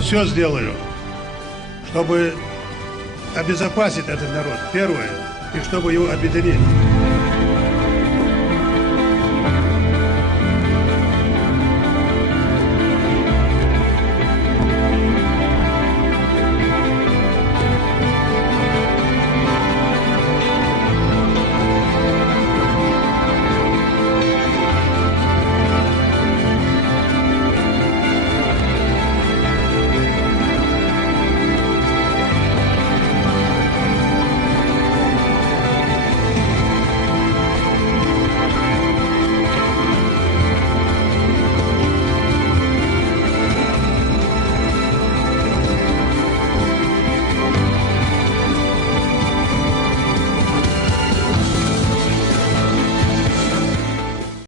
Я все сделаю, чтобы обезопасить этот народ, первое, и чтобы его объединить.